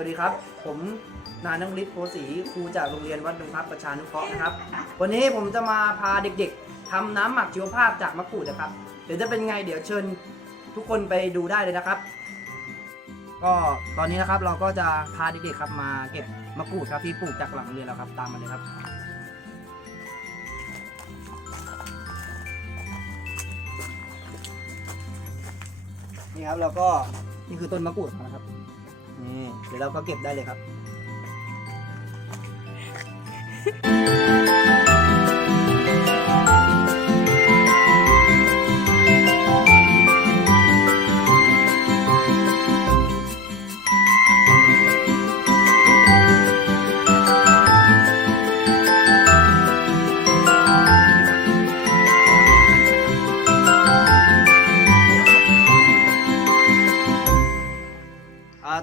วัสดีครับ ผมนายนังฤทธิ์โพสีครูจากโรงเรียนวัดดงพักประชานุเคราะห์นะครับ วันนี้ผมจะมาพาเด็กๆทำน้ำหมักชีวภาพจากมะกรูดนะครับ เดี๋ยวจะเป็นไงเดี๋ยวเชิญทุกคนไปดูได้เลยนะครับ ก็ตอนนี้นะครับเราก็จะพาเด็กๆครับมาเก็บมะกรูดครับที่ปลูกจากหลังเรียนเราครับตามมาเลยครับนี่ครับเราก็นี่คือต้นมะกรูดนะครับ เดี๋ยวเราก็เก็บได้เลยครับ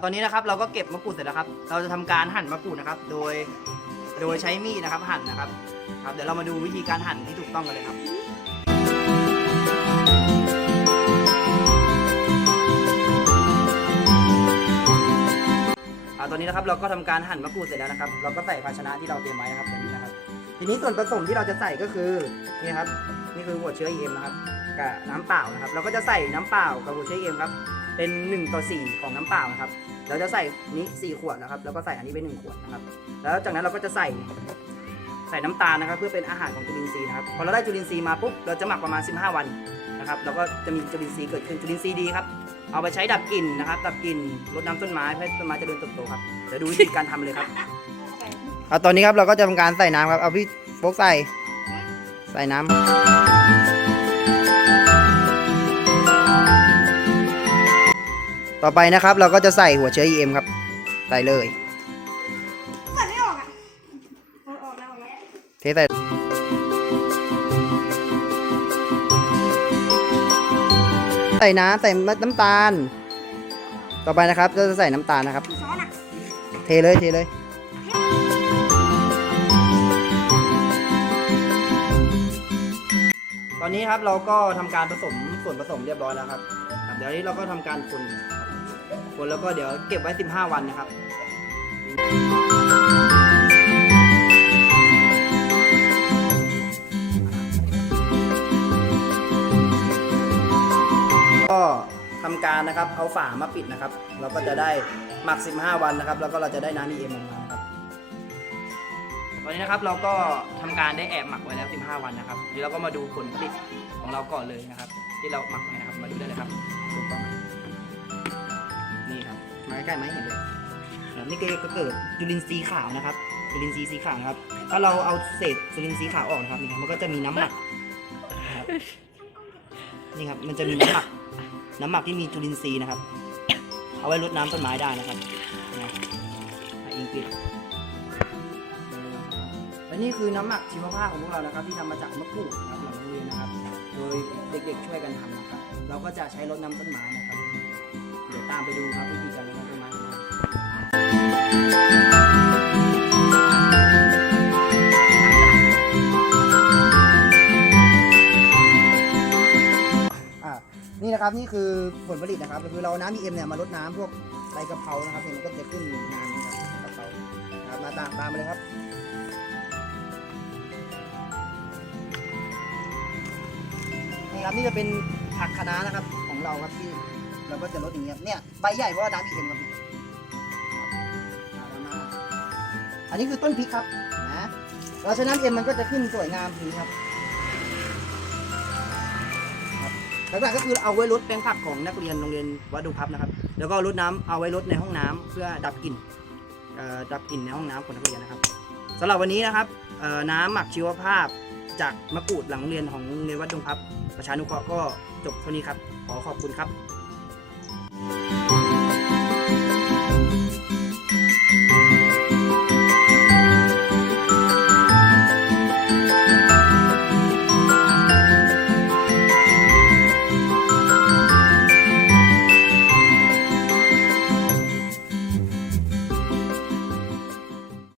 ตอนนี้นะครับเราก็เก็บมะกรูดเสร็จแล้วครับ เราจะทำการหั่นมะกรูดนะครับ โดย โดยใช้มีดนะครับหั่นนะครับ ครับ เดี๋ยวเรามาดูวิธีการหั่นที่ถูกต้องกันเลยครับตอนนี้นะครับเราก็ทำการหั่นมะกรูดเสร็จแล้วนะครับ เราก็ใส่ภาชนะที่เราเตรียมไว้นะครับตรงนี้นะครับ ทีนี้ส่วนผสมที่เราจะใส่ก็คือนี่ครับนี่คือหัวเชื้อเอ็มนะครับกับน้ำเปล่านะครับ เราก็จะใส่น้ำเปล่ากับหัวเชื้อเอ็มครับเป็น 1 ต่อ 4 ของน้ำเปล่านะครับ เราจะใส่นี้4ขวดนะครับ แล้วก็ใส่อันนี้ไป1ขวดนะครับ แล้วจากนั้นเราก็จะใส่ใส่น้ำตาลนะครับ เพื่อเป็นอาหารของจุลินทรีย์นะครับพอเราได้จุลินทรีย์มาปุ๊บเราจะหมักประมาณ 15 วันนะครับแล้วก็จะมีจุลินทรีย์เกิดขึ้นจุลินทรีย์ดีครับเอาไปใช้ดับกลิ่นนะครับดับกลิ่นรดน้ำต้นไม้เพื่อให้ต้นไม้จะเจริญเติบโตครับเดี๋ยวดูวิธีการทำเลยครับ เอาตอนนี้ครับเราก็จะทำการใส่น้ำครับ เอาพี่โฟกใส่ ใส่น้ำ ต่อไปนะครับเราก็จะใส่หัวเชื้อ EM ครับ ใส่เลย เปิดไม่ออกอะเอาออกแล้วออกแล้วเทใส่ใส่น้ำใส่น้ำตาล ต่อไปนะครับก็จะใส่น้ำตาลนะครับช้อนอะ เทเลยเทเลย อนนี้ครับเราก็ทำการผสมส่วนผสมเรียบร้อยแล้วครับ เดี๋ยวนี้เราก็ทำการคนคนแล้วก็เดี๋ยวเก็บไว้ 15 วันนะครับก็ทำการนะครับเอาฝามาปิดนะครับ เราก็จะได้หมัก 15 วันนะครับ แล้วก็เราจะได้น้ำ EM ออกมา นะครับตอนนี้นะครับเราก็ทำการได้แอบหมักไว้แล้ว 15 วันนะครับทีนี้เราก็มาดูผลผลิตของเราก่อนเลยนะครับ ที่เราหมักไว้นะครับ มาดูได้เลยครับถูกต้องไหมนี่ครับมาใกล้ๆไหมเห็นเลยอ่านี่ก็เกิดจุลินทรีย์ขาวนะครับ จุลินทรีย์สีขาวนะครับ ถ้าเราเอาเศษจุลินทรีย์ขาวออกนะครับนี่ครับมันก็จะมีน้ำหมักนะครับนี่ครับมันจะมีน้ำหมัก น้ำหมักที่มีจุลินทรีย์นะครับ เอาไว้รดน้ำต้นไม้ได้นะครับนะอะอิงปิด และนี่คือน้ำหมักชีวภาพของพวกเรานะครับที่ทำมาจากมะกรูดนะครับหลังโรงเรียนนะครับ โดยเด็กๆช่วยกันทำนะครับ เราก็จะใช้รดน้ำต้นไม้นะครับ เดี๋ยวตามไปดูครับวิธีการรดน้ำต้นไม้ของเราอะนี่นะครับนี่คือผลผลิตนะครับคือเราน้ำ EM เอ็มเนี่ยมารดน้ำพวกใบกะเพรานะครับเห็นมันก็จะขึ้นงานนะครับกะเพรานะครับมาตามตามมาเลยครับ นี่ครับ นี่จะเป็นผักคะน้านะครับของเราครับที่เราก็จะลดอย่างเงี้ยเนี่ยใบใหญ่เพราะว่าน้ำมีเอ็มครับอันนี้คือต้นพริกครับนะเราใช้น้ำเอ็มมันก็จะขึ้นสวยงามดีครับครับหลักๆก็คือเอาไว้ลดแปลงผักของนักเรียนโรงเรียนวัดดุพับนะครับ แล้วก็ลดน้ำเอาไว้ลดในห้องน้ำเพื่อดับกลิ่นเอ่อดับกลิ่นในห้องน้ำของนักเรียนนะครับสำหรับวันนี้นะครับเอ่อน้ำหมักชีวภาพ จากมะกรูดหลังเรียนของโรงเรียนวัดดงพับ ประชานุเคราะห์ก็จบเท่านี้ครับ ขอขอบคุณครับ